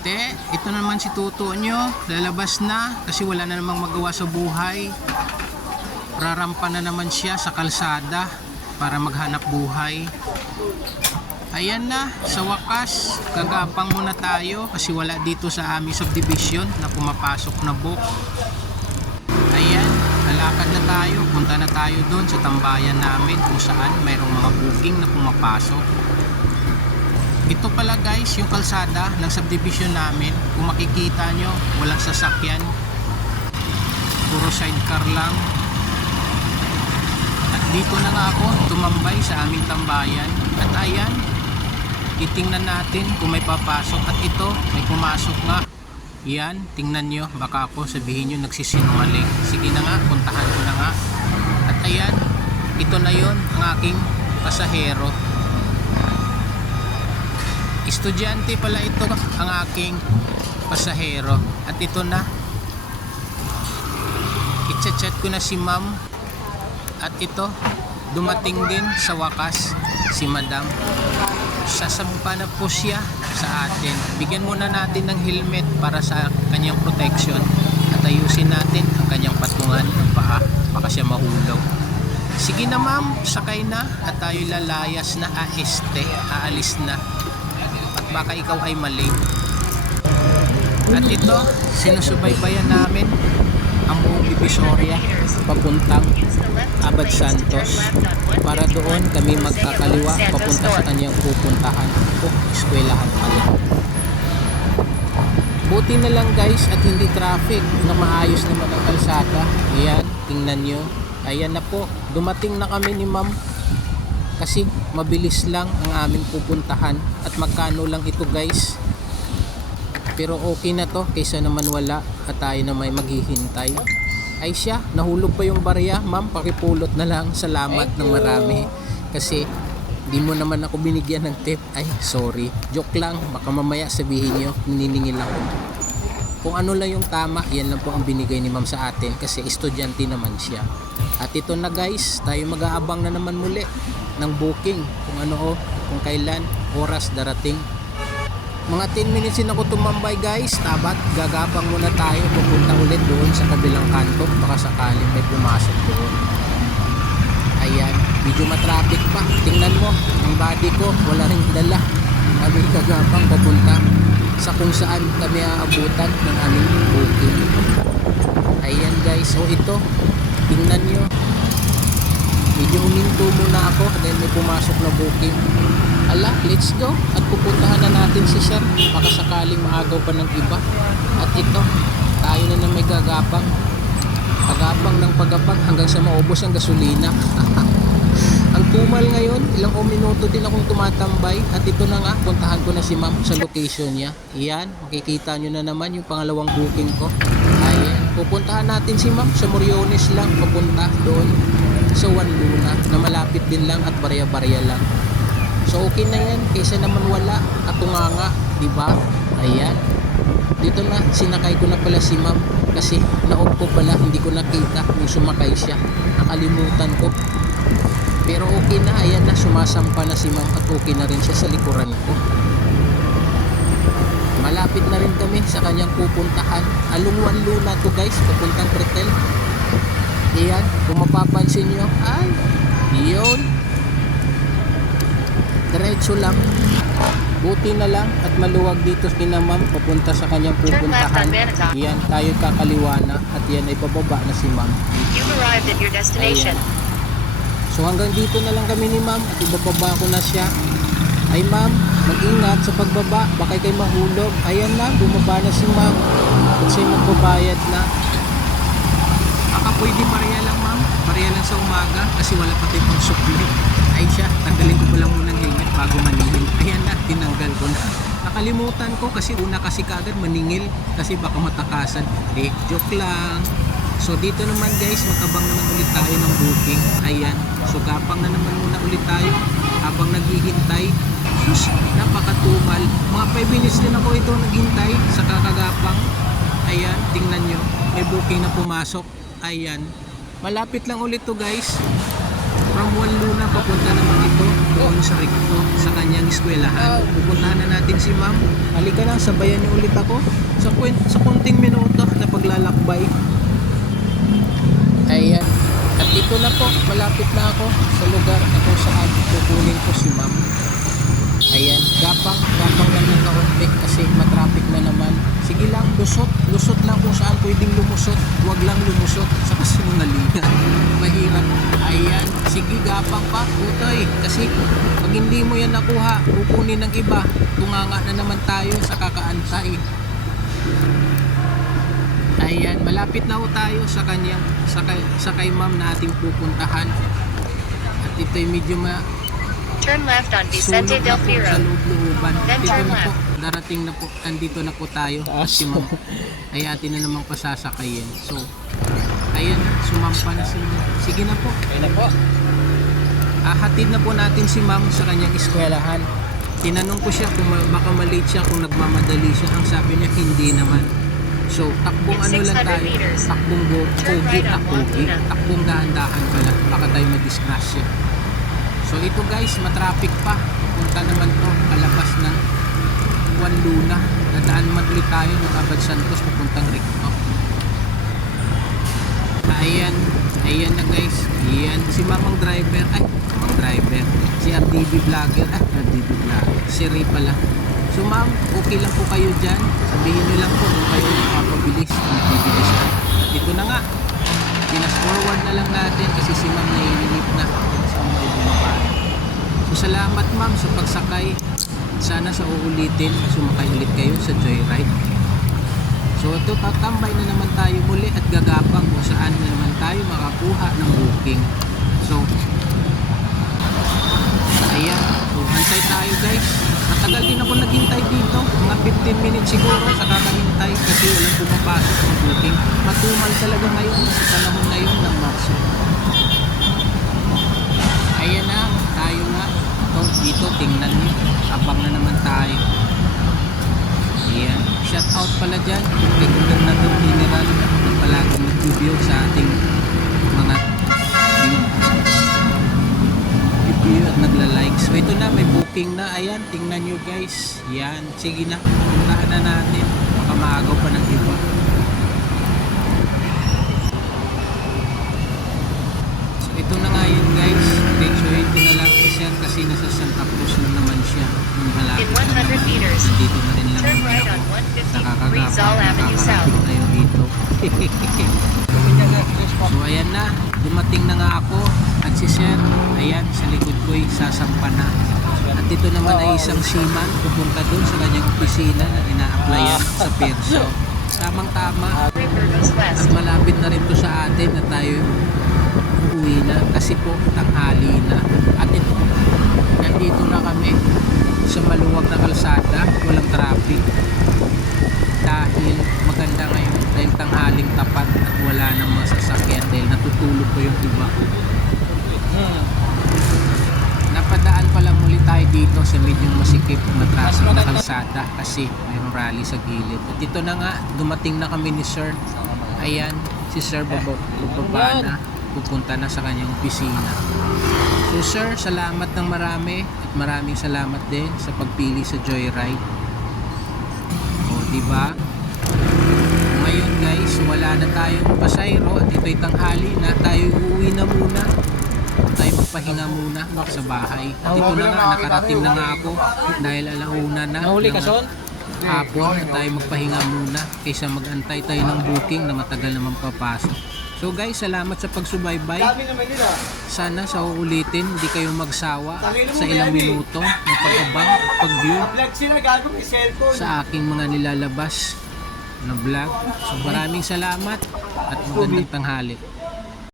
Te, ito naman si tuto nyo. Lalabas na kasi wala na namang magawa sa buhay. Rarampa na naman siya sa kalsada para maghanap buhay. Ayan na, sa wakas, gagapang muna tayo kasi wala dito sa aming subdivision na pumapasok na book. Ayan, lalakad na tayo, punta na tayo doon sa tambayan namin kung saan mayroong mga booking na pumapasok. Ito pala guys, yung kalsada ng subdivision namin. Kung makikita nyo, walang sasakyan, puro sidecar lang. At dito na nga ako tumambay sa aming tambayan. At ayan, titingnan natin kung may papasok. At ito, may pumasok nga. Yan, tingnan nyo, baka ako sabihin nyo nagsisinungaling. Sige na nga, puntahan ko na nga. At ayan, ito na yon ang aking pasahero. Estudyante pala ito ang aking pasahero. At ito na, i-chat ko na si ma'am. At ito, dumating din sa wakas si madam. Sasampa na po siya sa atin. Bigyan muna natin ng helmet para sa kanyang protection. At ayusin natin ang kanyang patungan ng paa. Baka siya mahulog. Sige na ma'am, sakay na. At tayo lalayas na aalis na. At baka ikaw ay mali. At ito, sinusubaybayan namin ang buong Divisoria papuntang Abad Santos para doon kami magkakaliwa papunta sa kanyang pupuntahan o eskwelahan pala. Buti na lang guys at hindi traffic na maayos naman ang kalsada. Ayan, tingnan nyo. Ayan na po, dumating na kami ni ma'am. Kasi mabilis lang ang aming pupuntahan. At magkano lang ito guys. Pero okay na to kaysa naman wala at tayo na may maghihintay. Ay siya, nahulog pa yung barya. Ma'am, pakipulot na lang. Salamat ng marami. Kasi di mo naman ako binigyan ng tip. Ay, sorry. Joke lang. Baka mamaya sabihin nyo, mininingil ako. Kung ano lang yung tama, yan lang po ang binigay ni ma'am sa atin. Kasi estudyante naman siya. At ito na guys, tayo mag-aabang na naman muli ng booking kung ano kung kailan oras darating. Mga 10 minutes din ako tumambay guys. Tabat, gagapang muna tayo pupunta ulit doon sa kabilang kanto baka sakaling may pumasok doon. Ayan, medyo matraffic pa. Tingnan mo, ang body ko wala ring dala. Kami gagapang papunta sa kung saan kami aabutan ng aming booking. Ayan guys, so ito tingnan nyo, medyo huminto muna ako dahil may pumasok na booking. Ala, let's go at pupuntahan na natin si sir baka sakaling maagaw pa ng iba. At ito, tayo na may gagapang ng pagapang hanggang sa maubos ang gasolina. Ang tumal ngayon, ilang minuto din akong tumatambay. At ito na nga, puntahan ko na si ma'am sa location niya. Iyan, makikita nyo na naman yung pangalawang booking ko. Ayan, pupuntahan natin si ma'am sa Moriones lang, papunta doon sa Juan Luna na malapit din lang at barya-barya lang. So okay na yan, kaysa naman wala at tunganga, diba? Ayan, dito na, sinakay ko na pala si ma'am kasi na-off ko pala, hindi ko nakita nung sumakay siya, nakalimutan ko. Pero okay na, ayan na, sumasampa na si ma'am at okay na rin siya sa likuran ko. Malapit na rin kami sa kanyang pupuntahan. Along Juan Luna to guys, papuntang Pretel. Ayan, kung mapapansin nyo, ay, yun. Diretso lang. Buti na lang at maluwag dito kina ma'am papunta sa kanyang pupuntahan. Yan, tayo kakaliwa na at yan ay pababa na si ma'am. You've arrived at your destination. Ayan. So hanggang dito na lang kami ni ma'am at ibababa ko na siya. Ay ma'am, mag-ingat sa pagbaba, baka kayo mahulog. Ayan na, bumaba na si ma'am at siya magbabayad na. Pwede pareha lang ma'am, pareha lang sa umaga kasi wala pati pang sukli. Ay siya, tanggalin ko pa lang muna ng helmet bago maningil. Ayan na, tinanggal ko na. Nakalimutan ko kasi una kasi kaagad maningil kasi baka matakasan. Hindi, joke lang. So dito naman guys, magkabang naman ulit tayo ng booking. Ayan, so gapang na naman muna ulit tayo habang naghihintay. Sus, napakatumal. Mga 5 minutes din ako ito naghintay sa kakagapang. Ayan, tingnan nyo, may booking na pumasok. Ayan, malapit lang ulit to guys. From Juan Luna, papunta naman ito doon sa Recto, sa kanyang eskwelahan. Pupuntahan na natin si ma'am. Halika na, sabayan niyo ulit ako sa konting minuto na paglalakbay. Ayan. At dito na po, malapit na ako sa lugar na kung saan kukunin ko si ma'am. Ayan, gapang lang ng kaunti kasi matraffic na naman. Sige lang, lusot lang kung saan pwedeng lumusot. Huwag lang lumusot sa kasinungalingan. Mahirap. Ayan, sige gapang pa, utoy. Kasi pag hindi mo yan nakuha, kukunin ng iba. Tunganga na naman tayo sa kakaantay. Ayan, malapit na ho tayo sa kanyang, sa kay ma'am na ating pupuntahan. At ito'y medyo Turn left on sulog Vicente na del po Fierro. sa loob-looban. Then Dito turn na po, left. darating na po, andito na po tayo. Si ma'am ay atin na namang pasasakayin. So, ayan, sumampa na si ma'am. Sige na po. Ayan na po. Hatid na po natin si ma'am sa kanyang eskwelahan. Tinanong ko siya kung baka malate siya, kung nagmamadali siya. Ang sabi niya, hindi naman. So, takbong In ano lang 600 tayo, meters, takbong turn right on Juan Luna. takbong dahan-dahan pala, baka tayo madisgrasya. So ito guys, matraffic pa. Punta naman to, palabas ng Juan Luna. Dadaan man ulit tayo ng Abad Santos papuntang Recto. Ayan, ayan na guys. Ayan, si mamang driver. Ay, mamang driver. Si RDB vlogger. RDB vlogger. Si Ray pala. So ma'am, okay lang po kayo dyan. Sabihin nyo lang po kung kayo napapabilis. Nabibilis na. At ito na nga. Pinas forward na lang natin kasi si ma'am naiinip na. So may bumaba. So salamat ma'am sa pagsakay. Sana sa uulitin, sumakay ulit kayo sa Joyride. So ito, tatambay na naman tayo muli at gagapang kung saan na naman tayo makakuha ng booking. So, ayan. So, hantay tayo guys. Matagal din ako naghintay dito. Mga 15 minutes siguro sa kakahintay kasi walang pumapasok ng booking. Matumal talaga ngayon sa panahon na yun ng Marso. Ayan na, tayo nga. Ito, dito, tingnan nyo. Abang na naman tayo. Ayan. Shout out pala dyan. Kay Gobernador General na palaging nag-review sa ating mga review at nagla-like. So ito na, may booking na. Ayan, tingnan nyo guys. Yan, sige na. Puntahan na natin. Baka maagaw pa ng iba. So ito na nga yun guys. Diretsuhin ko na lang siya kasi nasa Santa Cruz na naman siya. Yung malapit In na 100 naman. meters, Nandito na rin lang turn naman right ako. on 150 Nakakagapa, Rizal Avenue South. nakakarating tayo dito. So ayan na, dumating na nga ako at si Sir, ayan, sa likod ko'y sasampa na. At ito naman ay isang seaman, pupunta doon sa kanyang opisina na ina-applyan sa Perso. Tamang-tama, River goes at west. malapit na rin to sa atin na tayo uuwi na kasi po tanghali na. At ito, nandito na kami sa maluwag na kalsada, walang traffic. Dahil maganda ngayon dahil tanghaling tapat at wala nang mga sasakyan dahil natutulog ko yung iba. Napadaan pala muli tayo dito sa medyo masikip matrasok na kalsada kasi mayroong rally sa gilid. At ito na nga, dumating na kami ni Sir. Ayan, si Sir bababa na, pupunta na sa kanyang opisina. So Sir, salamat ng marami at maraming salamat din sa pagpili sa Joyride. O, diba? Ngayon guys, wala na tayong pasayro at ito'y tanghali na, tayo uuwi na muna. Tayo magpahinga muna sa bahay. At ito na nga, nakarating na nga ako dahil alauna na Nahuli ka, ng Son? hapon at tayo magpahinga muna kaysa mag-antay tayo ng booking na matagal naman papasok. So guys, salamat sa pagsubaybay. Sana sa uulitin, hindi kayo magsawa sa ilang minuto na pag-abang, pag-view sa aking mga nilalabas na vlog. So maraming salamat at magandang tanghali.